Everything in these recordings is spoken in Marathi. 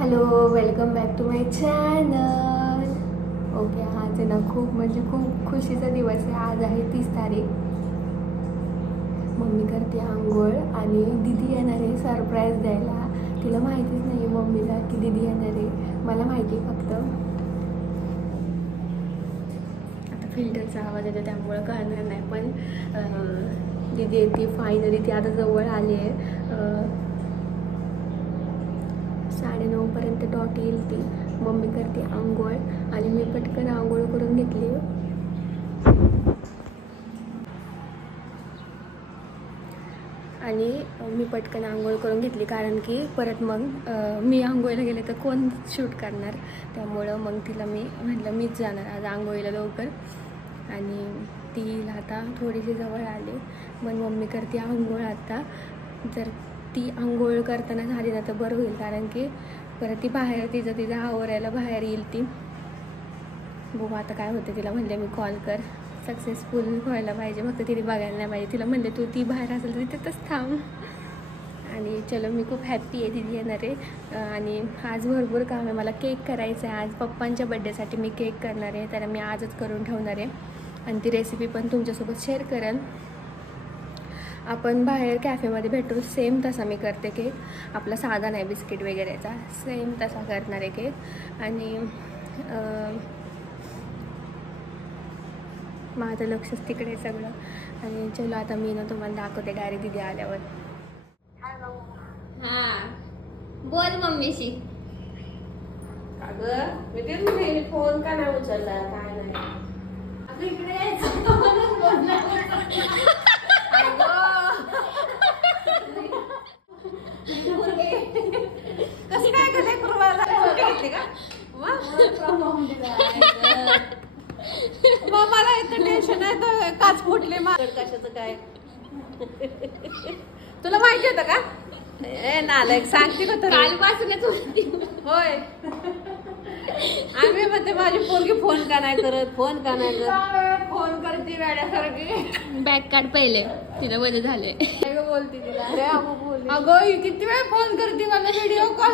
Hello, welcome back to my channel. Okay, आज आहे ना खूप म्हणजे खूप खुशीचा दिवस आहे. आज आहे 30 तारीख. मम्मी करते आंघोळ आणि दीदी येणार आहे सरप्राईज द्यायला. तिला माहितीच नाही मम्मीला की दीदी येणार आहे. मला माहिती आहे फक्त. आता फिल्टरचा आवाज येतो त्यामुळं कळणार नाही, पण दीदी येते फायनली. ती आता जवळ आली आहे. 9:30पर्यंत डॉट येईल ती. मम्मी करते आंघोळ आणि मी पटकन आंघोळ करून घेतली. आणि मी पटकन आंघोळ करून घेतली कारण की परत मग मी आंघोळीला गेले तर कोण शूट करणार. त्यामुळं मग तिला मी म्हटलं मीच जाणार आज आंघोळीला लवकर. आणि तिला आता थोडीशी जवळ आले. मग मम्मी करते आंघोळ आता. जर ती आंघोळ करताना झाली ना तर बरं होईल, कारण की परत ती बाहेर तिचं आवरायला बाहेर येईल. ती बघू आता काय होते. तिला म्हणले मी कॉल कर, सक्सेसफुल व्हायला पाहिजे, फक्त तिने बघायला नाही पाहिजे. तिला म्हणले तू ती बाहेर असेल तर तिथंच थांब. आणि चलो, मी खूप हॅप्पी आहे दीदी येणार आहे. आणि आज भरपूर काम आहे. मला केक करायचं आहे. आज पप्पांच्या बड्डेसाठी मी केक करणार आहे, तर मी आजच करून ठेवणार आहे. आणि ती रेसिपी पण तुमच्यासोबत शेअर करेन. आपण बाहेर कॅफेमध्ये भेटू सेम तसा मी करते केक. आपला साधा नाही बिस्किट वगैरेचा, सेम तसा करणार आहे केक. आणि माझं लक्षच तिकडे सगळं. आणि चलो आता मी ना तुम्हाला दाखवते डायरेक्ट दीदी आल्यावर. हां, बोल मम्मीशी. अगं मी तेच म्हणते, फोन का नाही उचलला, काय नाही. अगं इकडे यायचं म्हणून बोलणार. कसं काय करते पूर्वाला घेतली का मग मला इथं टेन्शन आहे तर काच फुटले माझं कशाचं काय. तुला माहिती होतं का? ए नालायक, सांगते का तर कालपासूनच होती. होय. आम्ही म्हणते माझी पोरगी फोन का नाही करत, फोन का नाही करत. फोन करते वेड्यासारखी. बॅग काढ पहिले, तिला वजन झाले. बोलते तिला अगं किती वेळ फोन करते मला, व्हिडिओ कॉल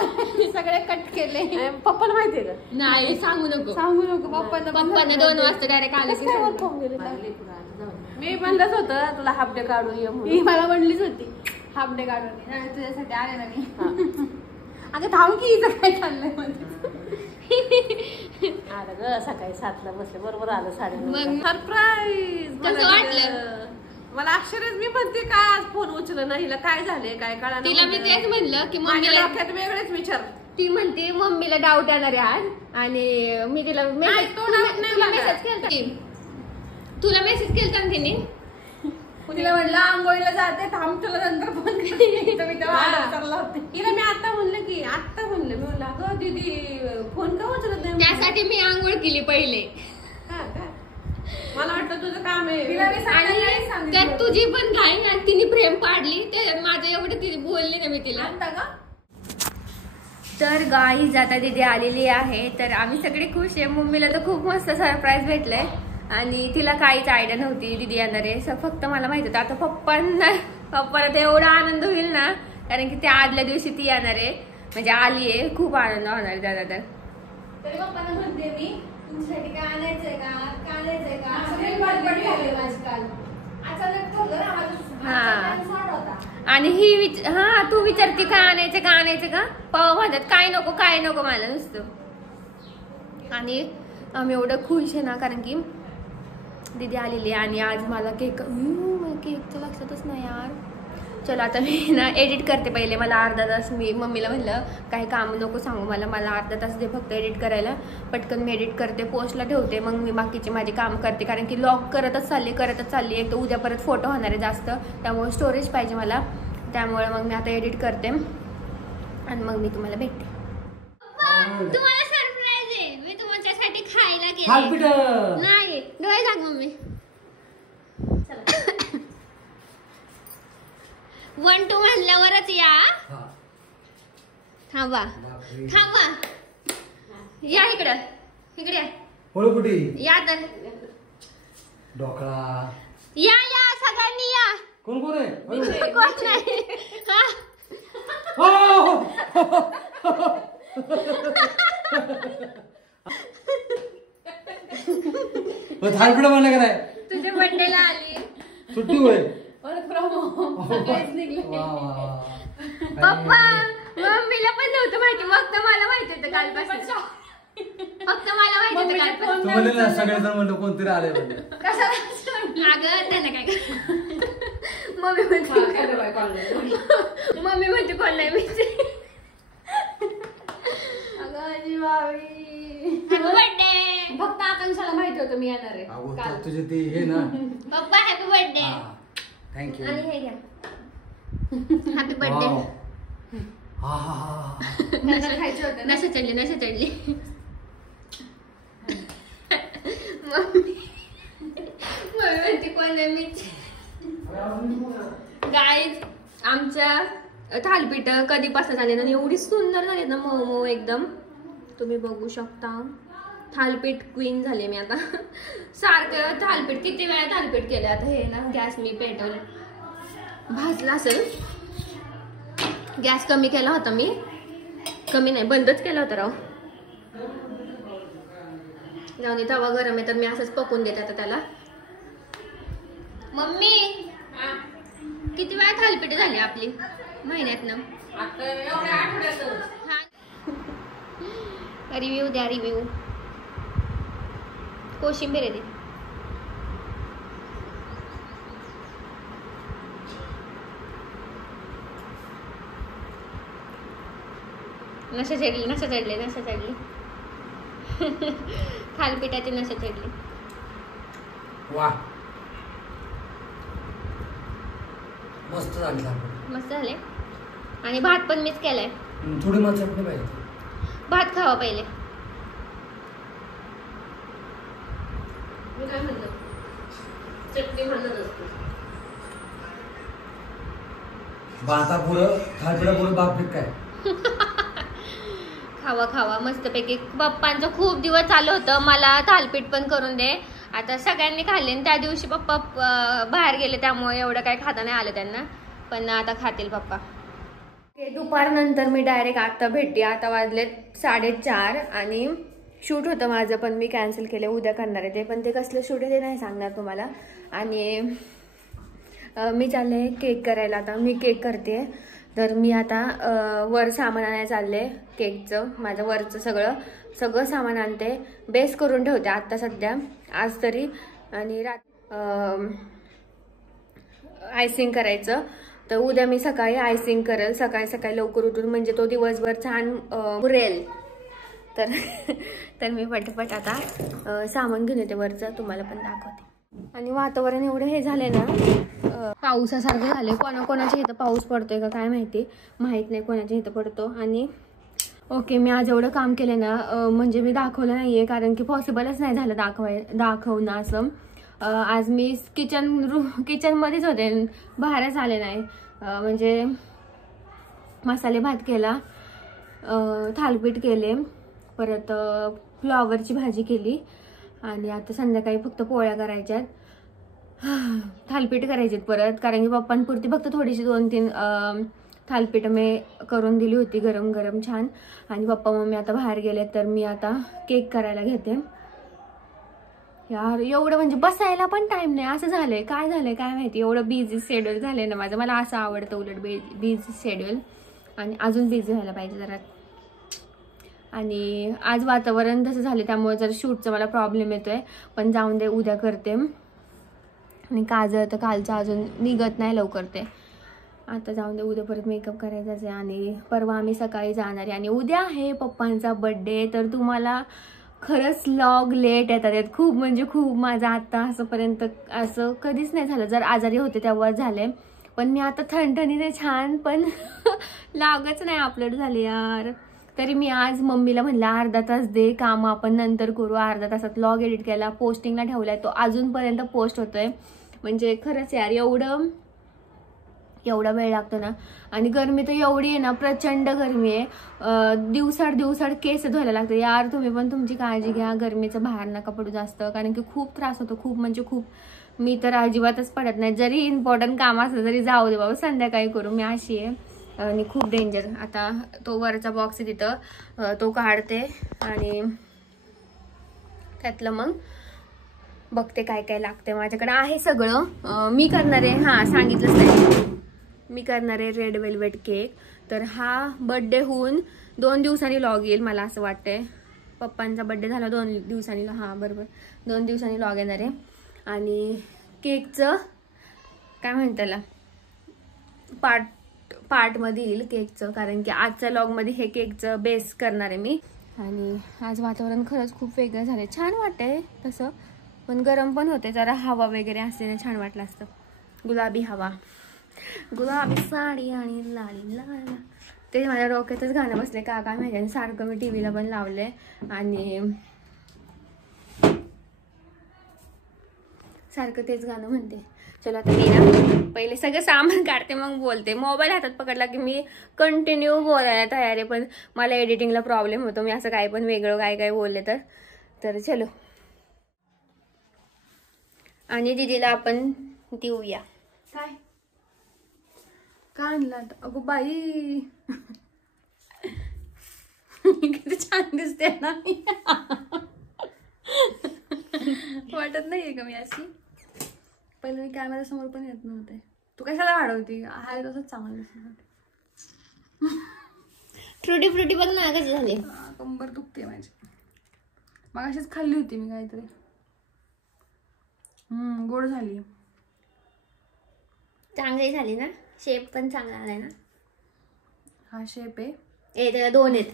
सगळे कट केले. पप्पाला माहितीये का? नाही सांगू नको. पप्पांना 2 वाजता डायरेक्ट आले की मी म्हणलंच होतं तुला हाफ डे काढून ये म्हणून. मला म्हणलीच होती हाफ डे काढून तुझ्यासाठी आले ना मी. अगं थांब की, इथं काय चाललंय मध्ये. आलं ग, सकाळी 7ला बसले, बरोबर आलं 9:30. सरप्राईज कसं वाटलं? मला आश्चर्यच. मी म्हणते काय आज फोन उचललं नाही, हिला काय झाले काय कळा. तिला मी तेच म्हणलं की माझ्या डोक्यात वेगळेच विचार. ती म्हणते मम्मीला डाऊट येणार आहे आज. आणि मी तिला मेसेज केला, तुला मेसेज केलता ना तिने. तिला म्हणलं आंघोळीला जाते, थांब तुला नंतर फोन करते. तिला मी आता म्हणलं की आता म्हणलं, मी म्हणलं अगं दीदी फोन का उचलत नाही. त्यासाठी मी आंघोळ केली पहिले. मला वाटतं तुझं काम आहे. आणि त्यात तुझी पण घाई आणि तिने प्रेम पाडली. ते माझं एवढं तिने बोलली ना मी तिला. तर गाईज आता दीदी आलेली आहे, तर आम्ही सगळे खुश आहे. मम्मीला तर खूप मस्त सरप्राईज भेटलंय आणि तिला काहीच आयडिया नव्हती दीदी येणार आहे. फक्त मला माहित होतं. आता पप्पांना तर एवढा आनंद होईल ना, कारण की त्या आदल्या दिवशी ती येणार आहे, म्हणजे आली आहे. खूप आनंद होणार दादा. तरी पप्पांना म्हणते मी, तुमच्यासाठी काय आणायचंय का, काय आणायचंय का, सगळे बडबड झाले माझी काल. अचानक ठरलं ना माझं. आणि ही तू विचारते काय आणायचं का आणायचं का, पप्पा म्हणतात काय नको मला नुसतं. आणि आम्ही एवढं खुश आहे ना, कारण की दीदी आलेली आहे. आणि आज मला केकचं लक्षातच नाही यार. चलो आता मी ना एडिट करते पहिले. मला अर्धा तास, मी मम्मीला म्हणलं काही काम नको सांगू मला अर्धा तास दे फक्त एडिट करायला. पटकन मी एडिट करते, पोस्टला ठेवते, मग मी बाकीचे माझे काम करते. कारण की लॉग करतच चालली. एक तर उद्या परत फोटो होणार आहे जास्त, त्यामुळे स्टोरेज पाहिजे मला. त्यामुळे मग मी आता एडिट करते आणि मग मी तुम्हाला भेटते. तुम्हाला सरप्राईज आहे, मी तुमच्यासाठी खायला केलं. नाही डोळे झाक मम्मी. 1 2 म्हणल्यावरच या. थांबा या इकडे या तर ढोकळा या सगळ्यांनी या. कोण आहे? कोण नाही. थालपिठा म्हणलं का नाही तुझ्या बर्थडेला आली सुट्टी होय परत प्रॉब्लेम सगळेच निघले. पप्पा मम्मीला पण नव्हतं माहिती, फक्त मला माहिती होतं कालपासून. फक्त मला माहिती होतं कालपासून. तू म्हणले ना सगळेजण म्हणलं कोणतरी आले म्हणजे अगं त्यांना काय मम्मी म्हणते कोण नाही मी. अगं माझी भावी. हॅपी बर्थडे फक्त आकांक्षाला माहिती होतं मी येणार आहे काल. तुझे ते हे ना पप्पा, हॅपी बर्थडे. थँक्यू आणि हे घ्या हॅपी बर्थडे. नंतर खायचे होते ना. नशा चढली मम्मी म्हणते कोण नाही मी. गाईज आमच्या थालपीठ कधीपासून झाले ना, एवढी सुंदर झाली ना मऊ मऊ एकदम. तुम्ही बघू शकता थालपीठ क्वीन झाले मी आता. सारखं थालपीठ किती वेळा थालपीठ केलं. आता हे ना गॅस मी पेटवलं, भाजला असेल. गॅस कमी केला होता मी, कमी नाही बंदच केला होता राव. जाऊन तवा गरम आहे तर मी असंच पकवून देते आता त्याला. मम्मी किती वेळा थालपीठ झाली आपली महिन्यातनं? आता एवढ्या आठवड्यातच. रिव्ह्यू द्या रिव्ह्यू. कोशिंबीर आहे ती. नशा चढली थालपीठाची नशा चढली. वा मस्त झाली थालपीठ. मस्त झाले. आणि भात पण मीच केलाय. थोडी मला चटणी पाहिजे. भात खावा पहिले. मी काय म्हणलं चटणी म्हणत असते. भाता पुरं थालपिठा पुरं बापरे काय. खावा मस्तपैकी. पप्पांचं खूप दिवस चालू होतं मला थालपीठ पण करून दे. आता सगळ्यांनी खाल्ले. त्या दिवशी पप्पा बाहेर गेले त्यामुळे एवढं काही खाता नाही आलं त्यांना, पण आता खातील पप्पा. दुपारनंतर मी डायरेक्ट आता भेटते. आता वाजलेत 4:30 आणि शूट होतं माझं पण मी कॅन्सल केलं. उद्या करणार आहे ते, पण ते कसलं शूट आहे ते नाही सांगणार तुम्हाला. आणि मी चालले केक करायला. आता मी केक करते तर मी आता वर सामान आणायला चालले केकचं. माझं वरचं सगळं सामान आणते. बेस करून ठेवते आत्ता सध्या आज तरी. आणि आयसिंग करायचं तर उद्या मी सकाळी आयसिंग करेल. सकाळी लवकर उठून म्हणजे तो दिवसभर छान उरेल. तर मी पटपट आता सामान घेऊन येते वरचं, तुम्हाला पण दाखवते. आणि वातावरण एवढं हे झालंय ना पावसासारखं झालंय. कोणाच्या इथं पाऊस पडतोय का काय माहिती नाही कोणाच्या इथं पडतो. आणि ओके मी आज एवढं काम केलं ना म्हणजे मी दाखवलं नाहीये कारण की पॉसिबलच नाही झालं दाखवणं असं. आज मी किचनमध्येच होते, बाहेरच आले नाही. म्हणजे मसाले भात केला, थालपीठ केले, परत फ्लॉवरची भाजी केली आणि आता संध्याकाळी फक्त पोळ्या करायच्यात. थालपीठ करायचे परत कारण की पप्पांपुरती फक्त थोडीशी 2-3 थालपीठ मी करून दिली होती गरम गरम छान. आणि पप्पा मम्मी आता बाहेर गेले तर मी आता केक करायला घेते. यार एवढं म्हणजे बसायला पण टाइम नाही असं झालंय. काय झालंय काय माहिती, एवढं बिझी शेड्यूल झालंय ना माझं. मला असं आवडतं उलट बिझी शेड्यूल, आणि अजून बिझी व्हायला पाहिजे जरा. आणि आज वातावरण तसं झालं त्यामुळे जर शूटचा मला प्रॉब्लेम येतोय, पण जाऊन दे उद्या करते. आणि काजळ तर कालचं अजून निघत नाही लवकर ते. आता जाऊन दे, उद्या परत मेकअप करायचाच आहे. आणि परवा आम्ही सकाळी जाणार आहे. आणि उद्या आहे पप्पांचा बड्डे. तर तुम्हाला खरंच व्लॉग लेट येतात खूप म्हणजे खूप. माझं आता असंपर्यंत असं कधीच नाही झालं. जर आजारी होते तेव्हा झाले, पण मी आता ठणठणीने छान पण व्लॉगच नाही अपलोड झाले यार. तरी मी आज मम्मीला म्हणलं अर्धा तास दे, काम आपण नंतर करू. अर्धा तासात व्लॉग एडिट केला, पोस्टिंगला ठेवलाय, तो अजूनपर्यंत पोस्ट होतोय. म्हणजे खरंच यार एवढा वेळ लागतो ना. आणि गरमी तर एवढी आहे ना, प्रचंड गरमी आहे. दिवसाड केस धुवायला लागते यार. तुम्ही पण तुमची काळजी घ्या, गरमीचं बाहेर नका पडू जास्त, कारण की खूप त्रास होतो. खूप म्हणजे खूप. मी तर अजिबातच पडत नाही. जरी इम्पॉर्टंट काम असलं तरी जाऊ दे बाबा संध्याकाळी करू, मी अशी आहे. आणि खूप डेंजर. आता तो वरचा बॉक्स आहे तिथं, तो काढते आणि त्यातलं मग बघते काय काय लागते. माझ्याकडे आहे सगळं. मी करणार आहे, हां सांगितलंच नाही, मी करणार आहे रेड वेल्वेट केक. तर हा बड्डे होऊन 2 दिवसांनी लॉग येईल मला असं वाटतंय. पप्पांचा बड्डे झाला 2 दिवसांनी, हां बरोबर 2 दिवसांनी लॉग येणार आहे. आणि केकचं काय म्हणतात त्याला पार्टमध्ये येईल केकचं, कारण की आजच्या लॉगमध्ये हे केकचं बेस करणार आहे मी. आणि आज वातावरण खरंच खूप वेगळं झालं, छान वाटतंय तसं, पण गरम पण होते. जरा हवा वगैरे असते ना छान वाटलं असतं. गुलाबी हवा, गुलाबी साडी आणि लाली लाला, ते माझ्या डोक्यातच गाणं बसले का काय माहिती. आणि सारखं मी टीव्हीला पण लावलंय आणि सारखं तेच गाणं म्हणते. चलो आता मी ना पहिले सगळं सामान काढते मग बोलते. मोबाईल हातात पकडला की मी कंटिन्यू बोलायला तयार आहे, पण मला एडिटिंगला प्रॉब्लेम होतो. मी असं काय पण वेगळं काय बोलले तर चलो. आणि दीदीला आपण देऊया. काय आणलं? अगो बाई किती छान दिसते ना मी. वाटत नाहीये का मी अशी? पहिले मी कॅमेरा समोर पण येत नव्हते. तू कशाला वाढवती? आहे तसंच चांगलं दिसत. फ्रुटी फ्रुटी बघ ना कशी झाली. कंबर दुखते माझी. मग अशीच खाल्ली होती मी काहीतरी. गोड झाली. चांगली झाली ना, शेप पण चांगला आलाय ना. हा शेप आहे. त्याला 2 आहेत,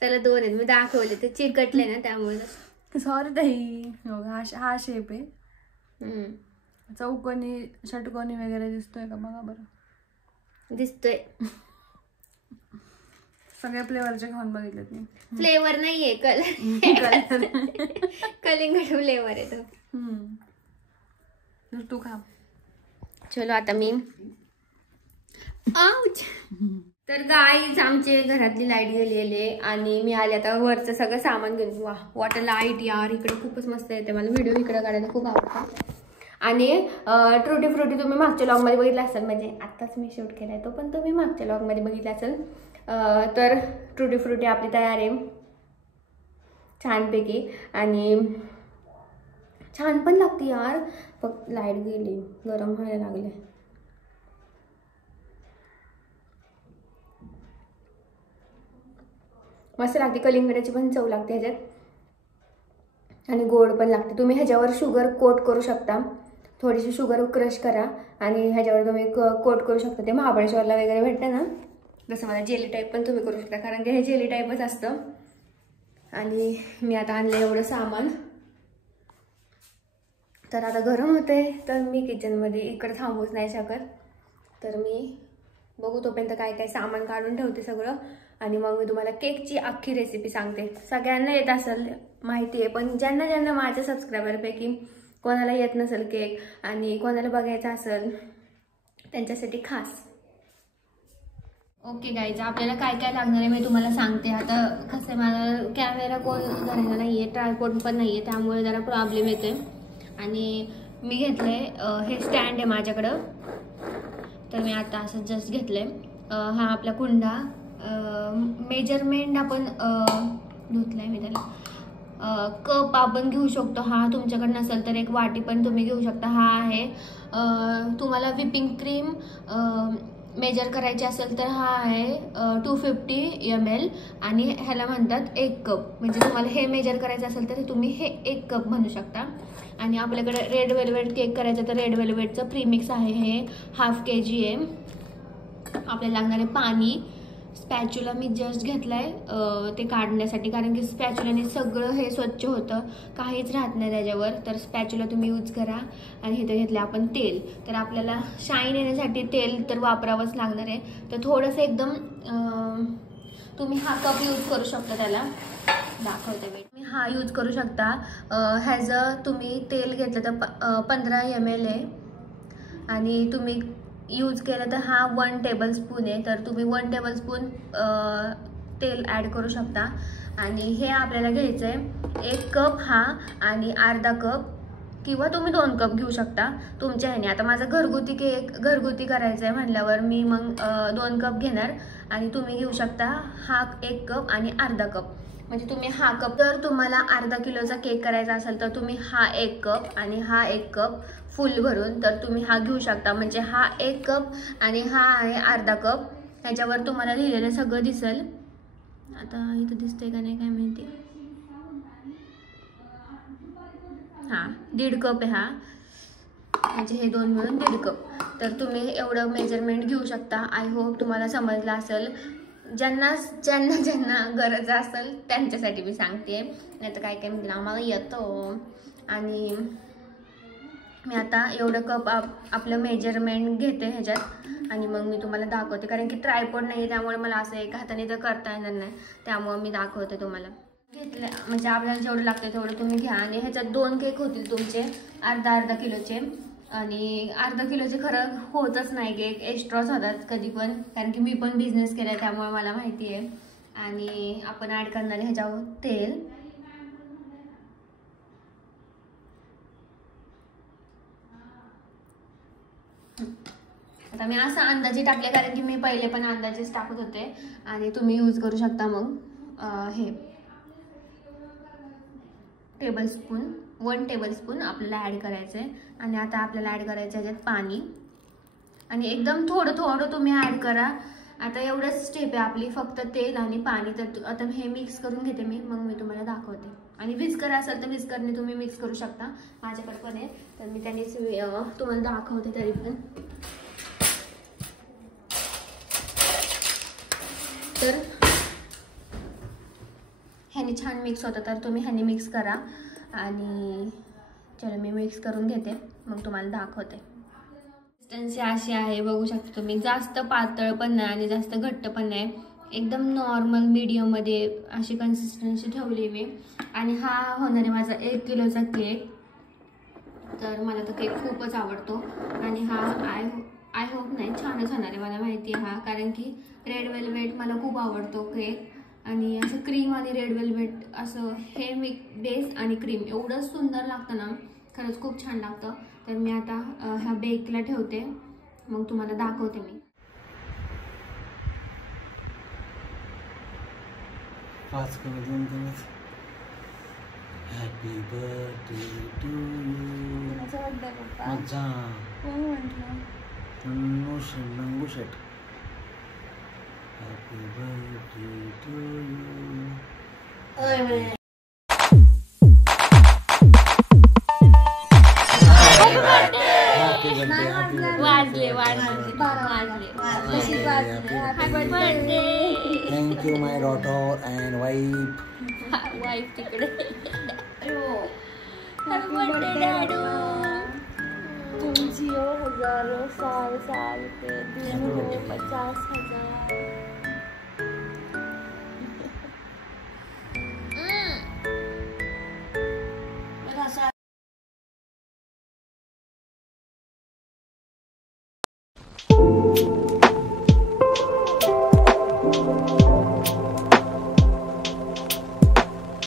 त्याला 2 आहेत. मी दाखवले ते चिकटले ना त्यामुळे. सॉरी ताई. हा शेप आहे. चौकोनी षटकोनी वगैरे दिसतोय का बघा बरं. दिसतोय. सगळ्या फ्लेवरचे खाऊन बघितलेत मी. फ्लेवर नाहीये, कलर कलिंगड फ्लेवर आहे तो. तू खा. चलो आता मी तर गाईज आमचे घरातली लाईट गेलेली आहे आणि मी आले आता वरचं सगळं सामान घेऊन. वा वॉटर लाईट यार, इकडे खूपच मस्त येते. मला व्हिडिओ इकडे काढायला खूप आवडतात. आणि ट्रुटी फ्रुटी तुम्ही मागच्या लॉगमध्ये बघितलं असेल, म्हणजे आत्ताच मी शूट केलाय तो, पण तुम्ही मागच्या लॉगमध्ये बघितलं असेल. तर ट्रुटी फ्रुटी आपली तयार आहे छानपैकी आणि छान पण लागते यार. फक्त लाईट गेली, गरम व्हायला लागले. मस्त लागते. कलिंगडाची पण चव लागते ह्याच्यात आणि गोड पण लागते. तुम्ही ह्याच्यावर शुगर कोट करू शकता. थोडीशी शुगर क्रश करा आणि ह्याच्यावर तुम्ही कोट करू शकता. ते महाबळेश्वरला वगैरे भेटतं ना, जसं मला जेली टाईप पण तुम्ही करू शकता, कारण की हे जेली टाईपच असतं. आणि मी आता आणलं एवढं सामान. तर आता गरम होते तर मी किचनमध्ये इकडे थांबूच नाही शकत. तर मी बघू तोपर्यंत काय काय सामान काढून ठेवते सगळं आणि मग मी तुम्हाला केकची अख्खी रेसिपी सांगते. सगळ्यांना येत असेल माहिती आहे, पण ज्यांना ज्यांना माझ्या सबस्क्रायबरपैकी कोणाला येत नसेल केक आणि कोणाला बघायचा असेल त्यांच्यासाठी खास. ओके गाईज, आपल्याला काय काय लागणार आहे मी तुम्हाला सांगते. आता कसं मला कॅमेरा कोण घराला नाही आहे, ट्रायपॉड पण नाही आहे, त्यामुळे जरा प्रॉब्लेम येते. आणि मी घेतलं आहे हे स्टँड आहे माझ्याकडं, तर मी आता असं जस्ट घेतलं आहे. हा आपला कुंडा, मेजरमेंट आपण धुतला आहे मी त्याला. कप आपण घेऊ शकतो, हा तुमच्याकडे नसेल तर एक वाटी पण तुम्ही घेऊ शकता. हा आहे. तुम्हाला व्हिपिंग क्रीम मेजर करायची असेल तर हा आहे 250 ml आणि ह्याला म्हणतात 1 कप. म्हणजे तुम्हाला हे मेजर करायचं असेल तर तुम्ही हे 1 कप म्हणू शकता. आणि आपल्याकडे रेड वेल्वेट केक करायचं तर रेड वेल्वेटचं प्रीमिक्स आहे, हे ½ kg आहे. आपल्याला लागणारे पाणी, स्पॅच्युला मी जस्ट घेतलाय ते काढण्यासाठी, कारण की स्पॅच्युलाने सगळं हे स्वच्छ होतं, काहीच राहत नाही त्याच्यावर. तर स्पॅच्युला तुम्ही यूज करा. आणि इथं घेतलं आपण तेल. तर आपल्याला शाईन येण्यासाठी तेल तर वापरावंच लागणार आहे. तर थोडंसं एकदम तुम्ही हा कप यूज करू शकता, त्याला दाखवते मी. तुम्ही हा यूज करू शकता. ह्याचं तुम्ही तेल घेतलं तर 15 ml आहे आणि तुम्ही यूज केलं तर हा 1 टेबलस्पून आहे. तर तुम्ही 1 टेबलस्पून तेल ॲड करू शकता. आणि हे आपल्याला घ्यायचं आहे 1 कप हा आणि अर्धा कप किंवा तुम्ही 2 कप घेऊ शकता तुमच्या ह्याने. आता माझा घरगुती केक घरगुती करायचा आहे म्हणल्यावर मी मग 2 कप घेणार आणि तुम्ही घेऊ शकता हा 1 कप आणि अर्धा कप. म्हणजे तुम्ही हा कप, तर तुम्हाला अर्धा किलोचा केक करायचा असेल तर तुम्ही हा 1 कप आणि हा 1 कप फुल भरून तर तुम्ही हा घेऊ शकता. म्हणजे हा 1 कप आणि हा आहे अर्धा कप. ह्याच्यावर तुम्हाला लिहिलेलं सगळं दिसेल. आता इथं दिसतंय का नाही काय माहिती. हां 1.5 कप आहे हा, म्हणजे हे 2 मिळून 1.5 कप. तर तुम्ही एवढं मेजरमेंट घेऊ शकता. आय होप तुम्हाला समजलं असेल. ज्यांना गरज असेल त्यांच्यासाठी मी सांगते, नाही तर काय काय म्हणतील आम्हाला येतं. आणि मी आता एवढं कप आपलं मेजरमेंट घेते ह्याच्यात आणि मग मी तुम्हाला दाखवते. कारण की ट्रायपॉड नाही आहे त्यामुळे मला असं एका हाताने तर करता येणार नाही, त्यामुळे मी दाखवते तुम्हाला. घेतलं म्हणजे आपल्याला जेवढं लागतं तेवढं तुम्ही घ्या. आणि ह्याच्यात 2 केक होतील तुमचे अर्धा किलोचे. आणि अर्धा किलोचे खरं होतच नाही केक, एक्स्ट्राच होतात कधी पण, कारण की मी पण बिझनेस केला आहे त्यामुळे मला माहिती आहे. आणि आपण ॲड करणार आहे ह्याच्यावर तेल. आता मी असं अंदाजे टाकले कारण की मी पहिले पण अंदाजेच टाकत होते. आणि तुम्ही यूज करू शकता मग हे 1 टेबलस्पून आपल्याला ॲड करायचं आहे. आणि आता आपल्याला ॲड करायचं आहे ह्याच्यात पाणी. आणि एकदम थोडं तुम्ही ॲड करा. आता एवढंच स्टेप आहे आपली, फक्त तेल आणि पाणी. तर आता हे मिक्स करून घेते मी, मग मी तुम्हाला दाखवते. आणि विस्कर असेल तर विस्करने तुम्ही मिक्स करू शकता, माझ्याकडे पण आहे तर मी त्यानेच तुम्हाला दाखवते. तरी पण तर ह्याने छान मिक्स होतं, तर तुम्ही ह्याने मिक्स करा. आणि चलो मी मिक्स करून घेते मग तुम्हाला दाखवते. कन्सिस्टन्सी अशी आहे बघू शकता तुम्ही, जास्त पातळ पण नाही आणि जास्त घट्ट पण नाही, एकदम नॉर्मल मीडियममध्ये अशी कन्सिस्टन्सी ठेवली मी. आणि हा होणार आहे माझा 1 किलोचा केक. तर मला तो केक खूपच आवडतो आणि हा आय होप नाही छानच होणार आहे, मला माहिती आहे. हा कारण की रेड वेल्वेट मला खूप आवडतो केक. आणि असं क्रीम आणि रेड वेल्वेट असं हे बेस आणि क्रीम एवढं सुंदर लागतं ना, खरंच खूप छान लागतं. तर मी आता ह्या बेकला ठेवते, मग तुम्हाला दाखवते मी. Happy birthday to you. मजा नंगू शेट. Happy birthday to you. Thank you my daughter and wife. Wife तिकडे. हॅपी बर्थडे डॅडू. तुम जियो हजारों साल पे दिन हो 50,000.